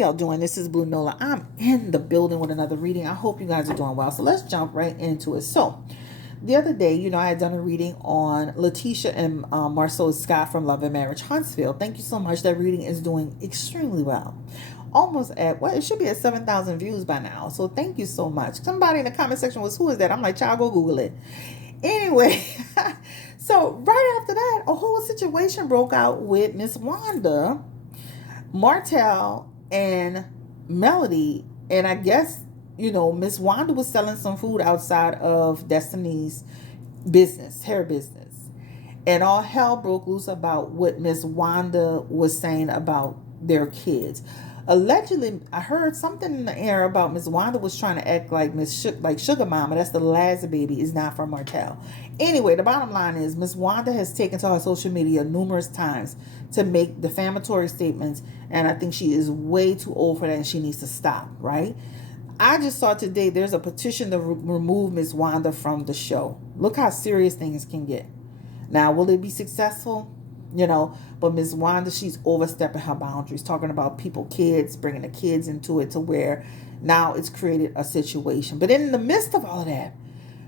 y'all doing? This is Blue Nola. I'm in the building with another reading. I hope you guys are doing well. So let's jump right into it. So the other day, I had done a reading on Letitia and Marcel Scott from Love and Marriage Huntsville. Thank you so much. That reading is doing extremely well. Almost at, it should be at 7,000 views by now. So thank you so much. Somebody in the comment section was, who is that? I'm like, child, go Google it. Anyway, so right after that, a whole situation broke out with Miss Wanda, Martell, and Melody. And I guess, Miss Wanda was selling some food outside of Destiny's business, hair business. And all hell broke loose about what Miss Wanda was saying about their kids. Allegedly, I heard something in the air about Miss Wanda was trying to act like like Sugar Mama. That's the last baby, is not from Martell. Anyway, the bottom line is Miss Wanda has taken to her social media numerous times to make defamatory statements, and I think she is way too old for that, and she needs to stop, right? I just saw today there's a petition to remove Miss Wanda from the show. Look how serious things can get. Now, will it be successful? But Miss Wanda, she's overstepping her boundaries, talking about kids, bringing the kids into it to where now it's created a situation. But in the midst of all of that,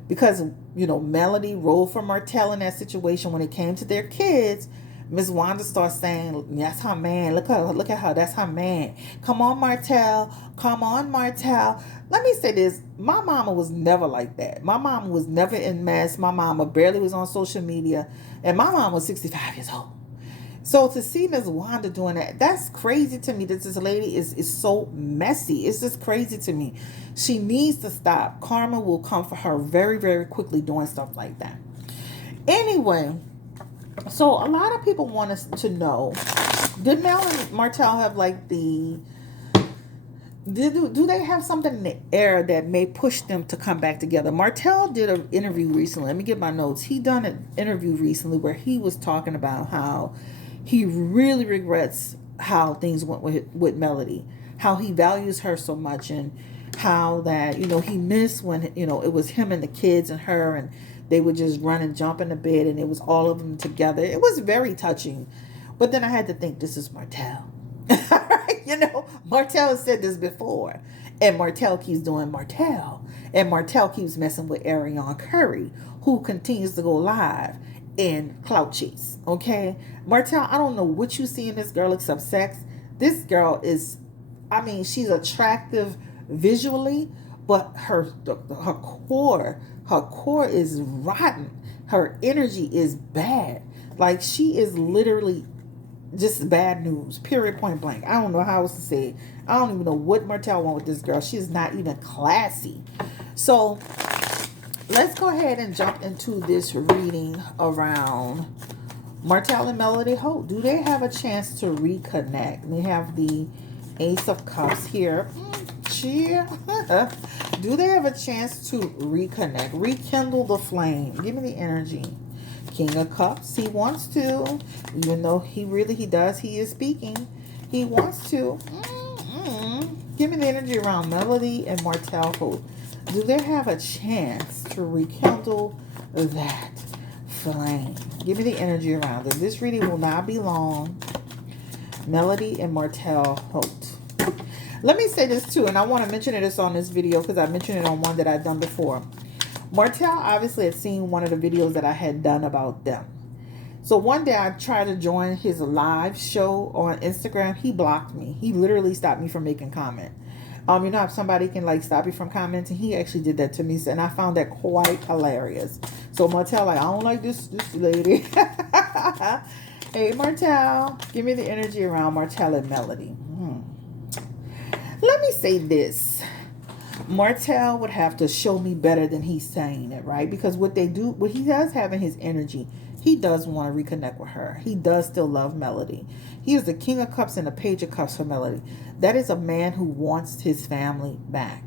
because, Melody rolled for Martell in that situation when it came to their kids, Miss Wanda starts saying, that's her man. Look at her. That's her man. Come on, Martell. Come on, Martell. Let me say this. My mama was never like that. My mama was never in mess. My mama barely was on social media. And my mom was 65 years old. So to see Miss Wanda doing that, that's crazy to me. That this lady is so messy. It's just crazy to me. She needs to stop. Karma will come for her very, very quickly doing stuff like that. Anyway, so a lot of people want us to know, did Mel and Martell have like do they have something in the air that may push them to come back together? Martell did an interview recently. Let me get my notes. He done an interview recently where he was talking about how he really regrets how things went with Melody, how he values her so much, and how that, he missed when, it was him and the kids and her, and they would just run and jump in the bed, and it was all of them together. It was very touching. But then I had to think, this is Martell. Martell has said this before. And Martell keeps doing Martell. And Martell keeps messing with Ariana Curry, who continues to go live in clout chase. Okay? Martell, I don't know what you see in this girl except sex. This girl is, she's attractive visually, but her core is rotten. Her energy is bad. Like, she is literally just bad news, period, point blank. I don't know how else to say it. I don't even know what Martell want with this girl. She is not even classy. So let's go ahead and jump into this reading around Martell and Melody Holt. Do they have a chance to reconnect? We have the Ace of Cups here. Do they have a chance to reconnect? Rekindle the flame. Give me the energy. King of Cups. He wants to. Even though he does. He is speaking. He wants to. Give me the energy around Melody and Martell Holt. Do they have a chance to rekindle that flame? Give me the energy around it. This reading will not be long. Melody and Martell Holt. Let me say this too, and I want to mention this on this video because I mentioned it on one that I've done before. Martell obviously had seen one of the videos that I had done about them. So one day I tried to join his live show on Instagram. He blocked me. He literally stopped me from making comment. If somebody can like stop you from commenting, he actually did that to me, and I found that quite hilarious. So Martell, I don't like this lady. Hey Martell, give me the energy around Martell and Melody. Let me say this. Martell would have to show me better than he's saying it, right? Because what he does have in his energy, he does want to reconnect with her. He does still love Melody. He is the King of Cups and the Page of Cups for Melody. That is a man who wants his family back.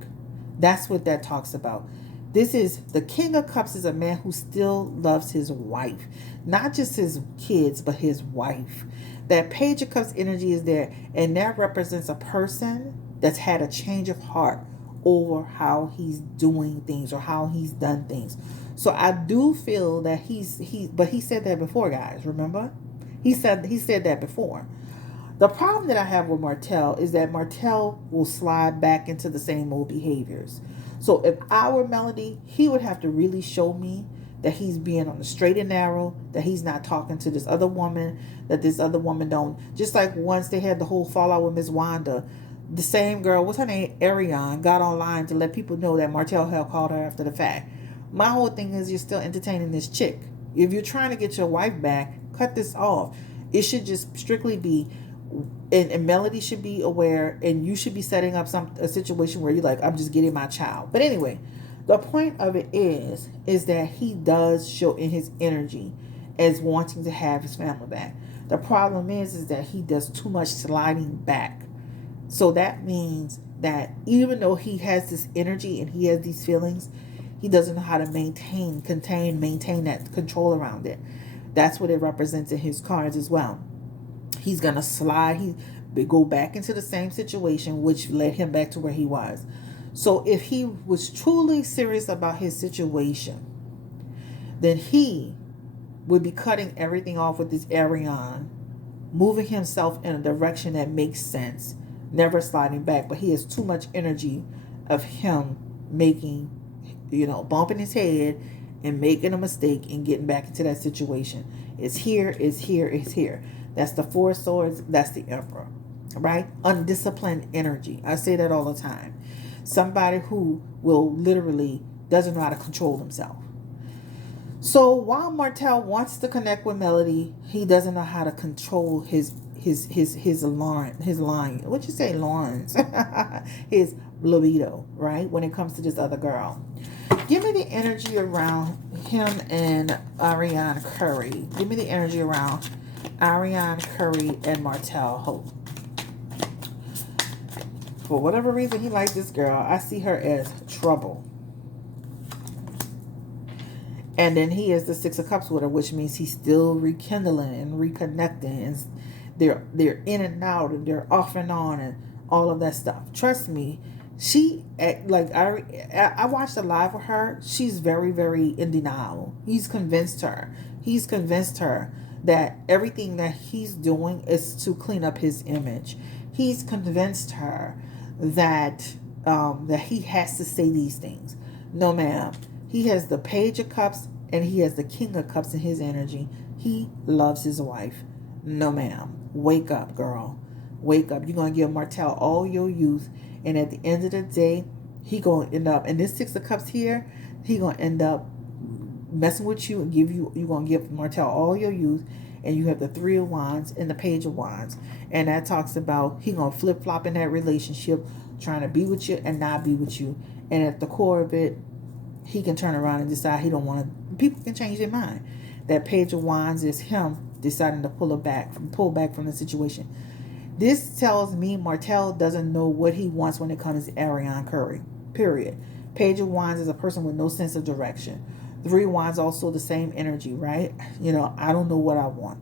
That's what that talks about. The King of Cups is a man who still loves his wife. Not just his kids, but his wife. That Page of Cups energy is there. And that represents a person that's had a change of heart over how he's doing things or how he's done things. So I do feel that but he said that before, guys, remember? He said that before. The problem that I have with Martell is that Martell will slide back into the same old behaviors. So if I were Melody, he would have to really show me that he's being on the straight and narrow, that he's not talking to this other woman, that this other woman don't. Just like once they had the whole fallout with Miss Wanda, the same girl, what's her name, Ariane, got online to let people know that Martell had called her after the fact. My whole thing is you're still entertaining this chick. If you're trying to get your wife back, cut this off. It should just strictly be, and Melody should be aware, and you should be setting up a situation where you're like, I'm just getting my child. But anyway, the point of it is that he does show in his energy as wanting to have his family back. The problem is that he does too much sliding back. So that means that even though he has this energy and he has these feelings, he doesn't know how to maintain that control around it. That's what it represents in his cards as well. He's going to slide. He go back into the same situation, which led him back to where he was. So if he was truly serious about his situation, then he would be cutting everything off with this Ariane, moving himself in a direction that makes sense, never sliding back. But he has too much energy of him making, bumping his head and making a mistake and getting back into that situation. It's here, it's here, it's here. That's the Four of Swords. That's the Emperor, right? Undisciplined energy. I say that all the time. Somebody who will literally doesn't know how to control himself. So while Martell wants to connect with Melody, he doesn't know how to control his line. What you say, Lawrence? His libido, right? When it comes to this other girl. Give me the energy around him and Ariane Curry. Give me the energy around Ariane Curry and Martell Holt. For whatever reason he likes this girl, I see her as trouble. And then he is the Six of Cups with her, which means he's still rekindling and reconnecting. And they're in and out and they're off and on and all of that stuff. Trust me, I watched a live with her. She's very, very in denial. He's convinced her that everything that he's doing is to clean up his image. He's convinced her that he has to say these things. No, ma'am. He has the Page of Cups and he has the King of Cups in his energy. He loves his wife. No, ma'am. Wake up, girl. Wake up. You're going to give Martell all your youth. And at the end of the day, he going to end up, and this Six of Cups here, he going to end up messing with you and you're going to give Martell all your youth. And you have the Three of Wands and the Page of Wands. And that talks about he going to flip-flop in that relationship, trying to be with you and not be with you. And at the core of it, he can turn around and decide he don't want to. People can change their mind. That Page of Wands is him deciding to pull back from the situation. This tells me Martell doesn't know what he wants when it comes to Ariane Curry. Period. Page of Wands is a person with no sense of direction. Three of Wands also the same energy, right? I don't know what I want.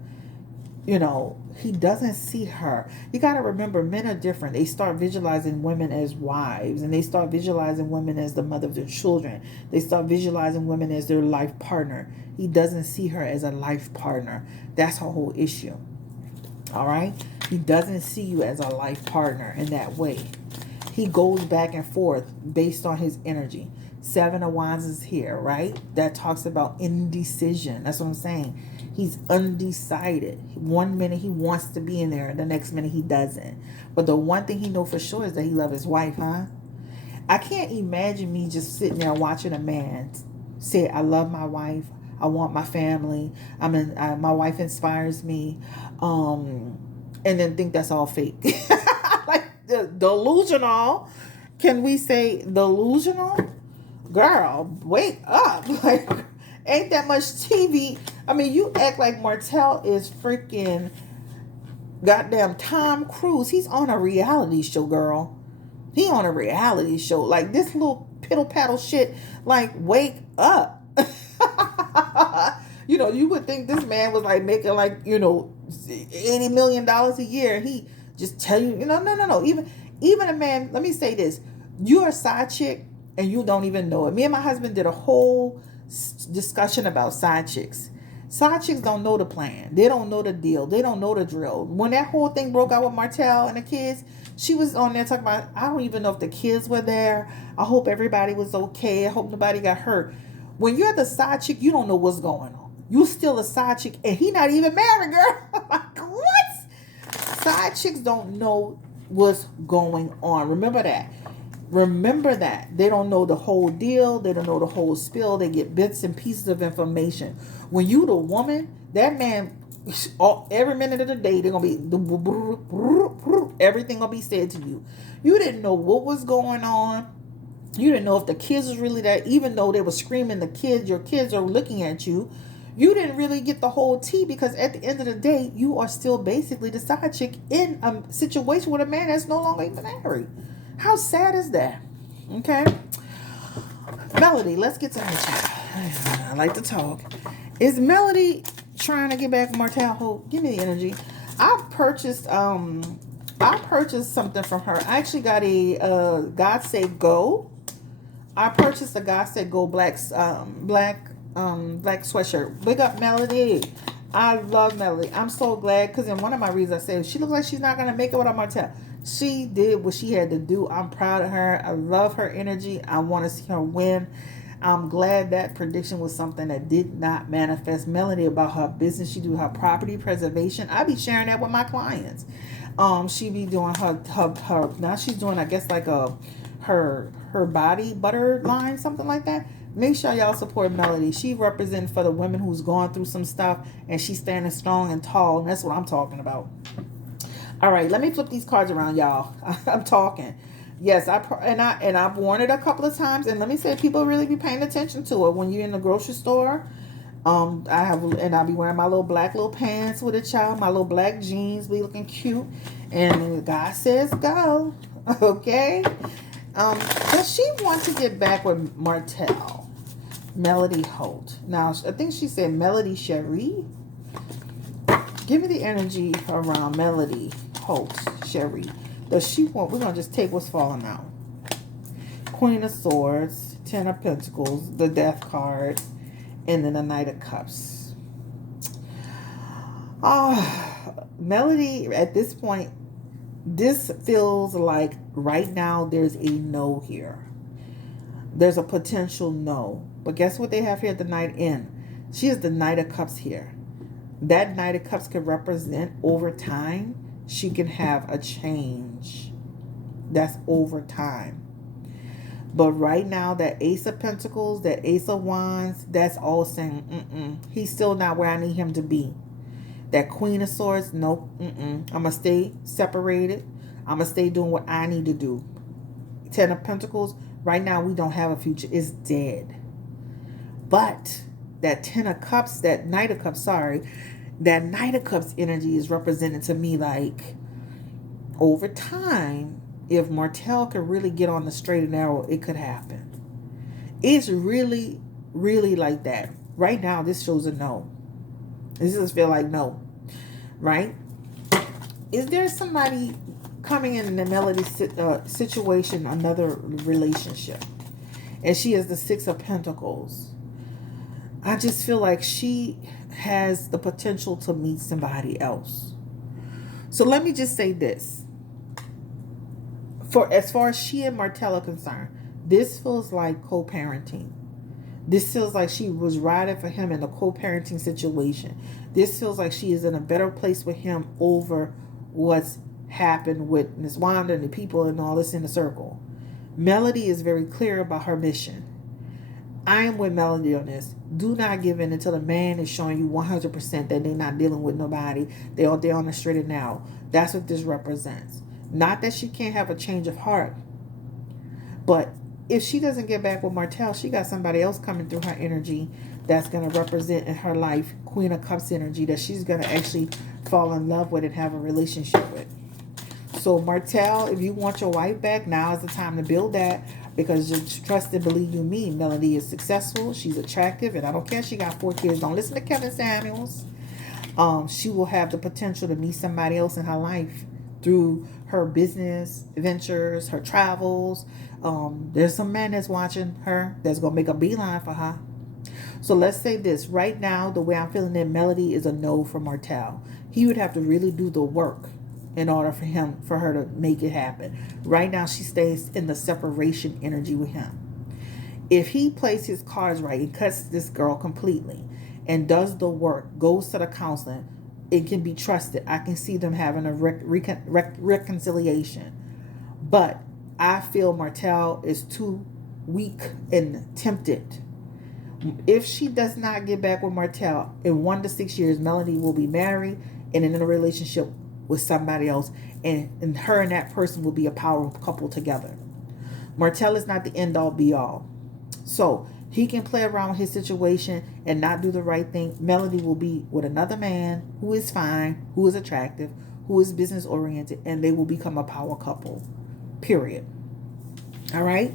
He doesn't see her. You got to remember, men are different. They start visualizing women as wives, and they start visualizing women as the mother of their children. They start visualizing women as their life partner. He doesn't see her as a life partner. That's her whole issue. All right? He doesn't see you as a life partner in that way. He goes back and forth based on his energy. Seven of Wands is here, right? That talks about indecision. That's what I'm saying. He's undecided. One minute he wants to be in there, the next minute he doesn't. But the one thing he knows for sure is that he loves his wife, huh? I can't imagine me just sitting there watching a man say, I love my wife. I want my family. My wife inspires me. And then think that's all fake. Like delusional. Can we say delusional? Girl, wake up. Like, ain't that much TV. I mean, you act like Martell is freaking goddamn Tom Cruise. He's on a reality show, girl. He on a reality show. Like, this little piddle paddle shit. Like, wake up. You would think this man was like making like, $80 million a year. He just tell you, no. Even a man, let me say this. You're a side chick and you don't even know it. Me and my husband did a whole discussion about side chicks. Side chicks don't know the plan. They don't know the deal. They don't know the drill. When that whole thing broke out with Martell and the kids, she was on there talking about, I don't even know if the kids were there. I hope everybody was okay. I hope nobody got hurt. When you're the side chick, you don't know what's going on. You still a side chick, and he not even married, girl. Like, what? Side chicks don't know what's going on. Remember that. Remember that. They don't know the whole deal. They don't know the whole spill. They get bits and pieces of information. When you the woman, that man, every minute of the day, they're going to be, everything going to be said to you. You didn't know what was going on. You didn't know if the kids was really there, even though they were screaming the kids, your kids are looking at you. You didn't really get the whole tea, because at the end of the day, you are still basically the side chick in a situation with a man that's no longer even married. How sad is that? Okay. Melody, let's get to the chat. I like to talk. Is Melody trying to get back with Martell? Holt? Give me the energy. I purchased something from her. I actually got a God Save Go. I purchased a God Save Go black sweatshirt. Big up Melody. I love Melody. I'm so glad, because in one of my reads I said she looks like she's not gonna make it without Martell. She did what she had to do. I'm proud of her. I love her energy. I want to see her win. I'm glad that prediction was something that did not manifest. Melody, about her business, she do her property preservation. I be sharing that with my clients. She be doing her now she's doing, I guess, like her body butter line, something like that. Make sure y'all support Melody. She represents for the women who's going through some stuff, and she's standing strong and tall, and that's what I'm talking about. All right, let me flip these cards around, y'all. I'm talking. Yes, I've worn it a couple of times, and let me say, people really be paying attention to it when you're in the grocery store. I'll be wearing my little pants with it, child. My little black jeans be looking cute, and God says go. Okay. Does she want to get back with Martell? Melody Holt. Now, I think she said Melody Cherie. Give me the energy around Melody Holt Cherie. Does she want? We're gonna just take what's falling out. Queen of Swords, Ten of Pentacles, the Death card, and then the Knight of Cups. Melody, at this point, this feels like right now there's a no here. There's a potential no. But guess what they have here at the Knight in? She is the Knight of Cups here. That Knight of Cups could represent over time. She can have a change. That's over time. But right now, that Ace of Pentacles, that Ace of Wands, that's all saying, he's still not where I need him to be. That Queen of Swords, nope, I'm going to stay separated. I'm going to stay doing what I need to do. Ten of Pentacles, right now we don't have a future. It's dead. But that Ten of Cups, that Knight of Cups, that Knight of Cups energy is represented to me like over time, if Martell could really get on the straight and narrow, it could happen. It's really, really like that. Right now, this shows a no. This just feel like no. Right? Is there somebody coming in the Melody situation, another relationship? And she is the Six of Pentacles. I just feel like she has the potential to meet somebody else. So let me just say this. For as far as she and Martell are concerned, this feels like co-parenting. This feels like she was riding for him in a co-parenting situation. This feels like she is in a better place with him over what's happened with Miss Wanda and the people and all this in the circle. Melody is very clear about her mission. I am with Melody on this. Do not give in until the man is showing you 100% that they're not dealing with nobody. They're on the straight and narrow. That's what this represents. Not that she can't have a change of heart. But if she doesn't get back with Martell, she got somebody else coming through her energy that's going to represent in her life Queen of Cups energy that she's going to actually fall in love with and have a relationship with. So Martell, if you want your wife back, now is the time to build that. Because just trust and believe you me, Melody is successful. She's attractive. And I don't care she got 4 kids. Don't listen to Kevin Samuels. She will have the potential to meet somebody else in her life through her business ventures, her travels. There's some man that's watching her that's going to make a beeline for her. So let's say this. Right now, the way I'm feeling it, Melody is a no for Martell. He would have to really do the work in order for her to make it happen. Right now, she stays in the separation energy with him. If he plays his cards right and cuts this girl completely and does the work, goes to the counseling, it can be trusted. I can see them having a reconciliation. But I feel Martell is too weak and tempted. If she does not get back with Martell, in 1 to 6 years, Melody will be married and in a relationship with somebody else. And her and that person will be a power couple together. Martell is not the end all be all. So he can play around with his situation and not do the right thing. Melody will be with another man who is fine, who is attractive, who is business oriented, and they will become a power couple. Period. All right.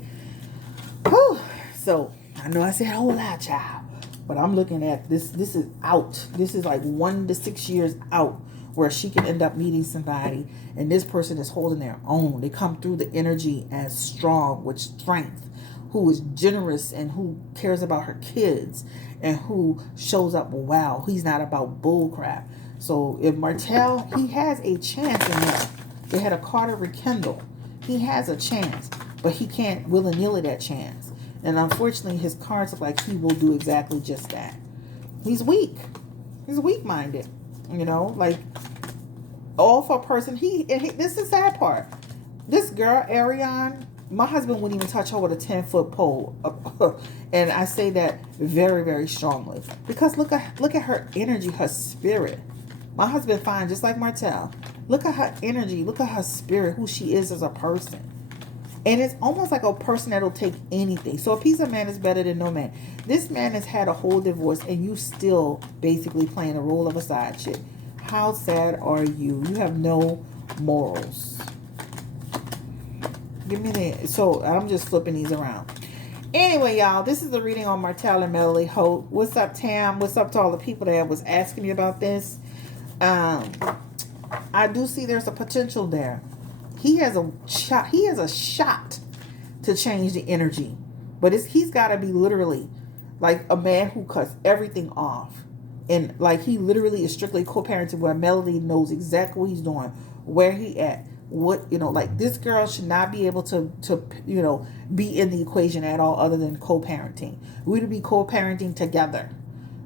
Whew. So I know I said a whole lot, child, but I'm looking at this. This is out. This is like 1 to 6 years out, where she can end up meeting somebody, and this person is holding their own. They come through the energy as strong, with strength, who is generous and who cares about her kids, and who shows up well. He's not about bull crap. So if Martell, he has a chance in there. They had a card of Rekindle. He has a chance, but he can't willy-nilly that chance. And unfortunately, his cards look like he will do exactly just that. He's weak. He's weak-minded. You know, like, all for a person. This is the sad part. This girl, Ariane, my husband wouldn't even touch her with a 10-foot pole. And I say that very, very strongly. Because look at her energy, her spirit. My husband fine, just like Martell. Look at her energy. Look at her spirit, who she is as a person. And it's almost like a person that'll take anything. So a piece of man is better than no man. This man has had a whole divorce, and you still basically playing the role of a side chick. How sad are you? You have no morals. Give me the... So I'm just flipping these around. Anyway, y'all, this is the reading on Martell and Melody Holt. What's up, Tam? What's up to all the people that was asking me about this? I do see there's a potential there. He has a shot. He has a shot to change the energy, but he's got to be literally like a man who cuts everything off, and like he literally is strictly co-parenting, where Melody knows exactly what he's doing, where he at, what, you know, like this girl should not be able to you know, be in the equation at all, other than co-parenting. We'd be co-parenting together.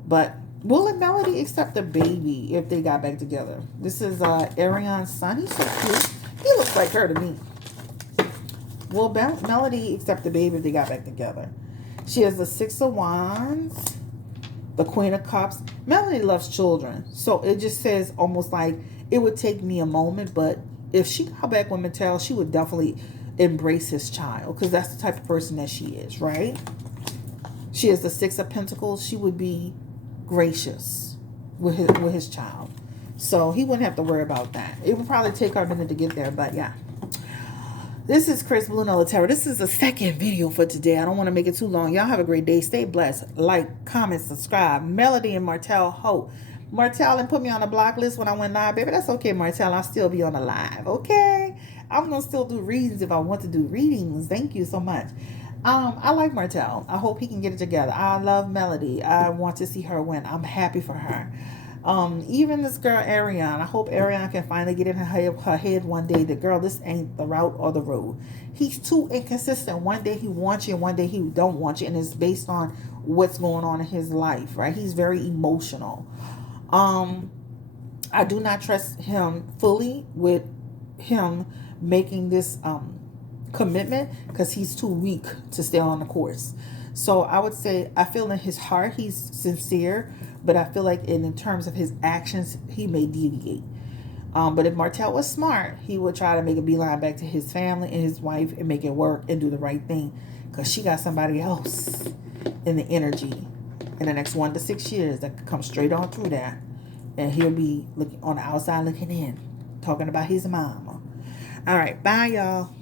But will Melody accept the baby if they got back together? This is Ariane's son. He's so cute. He looks like her to me. Will Melody accept the baby if they got back together? She has the 6 of Wands, the Queen of Cups. Melody loves children. So it just says almost like it would take me a moment, but if she got back with Martell, she would definitely embrace his child, because that's the type of person that she is, right? She has the 6 of Pentacles. She would be gracious with his child. So he wouldn't have to worry about that. It would probably take her a minute to get there, but yeah. This is Chris Blue, Nola Tarot. This is the second video for today. I don't want to make it too long. Y'all have a great day. Stay blessed. Like, comment, subscribe. Melody and Martell Holt. Martell and put me on the block list when I went live, baby. That's okay, Martell. I'll still be on the live, okay? I'm going to still do readings if I want to do readings. Thank you so much. I like Martell. I hope he can get it together. I love Melody. I want to see her win. I'm happy for her. Even this girl, Ariane, I hope Ariane can finally get in her head one day that, girl, this ain't the route or the road. He's too inconsistent. One day he wants you and one day he don't want you, and it's based on what's going on in his life, right? He's very emotional. I do not trust him fully with him making this commitment, because he's too weak to stay on the course. So I would say, I feel in his heart he's sincere, but I feel like in terms of his actions, he may deviate. But if Martell was smart, he would try to make a beeline back to his family and his wife and make it work and do the right thing, because she got somebody else in the energy in the next 1 to 6 years that could come straight on through that, and he'll be looking on the outside looking in, talking about his mama. All right, bye, y'all.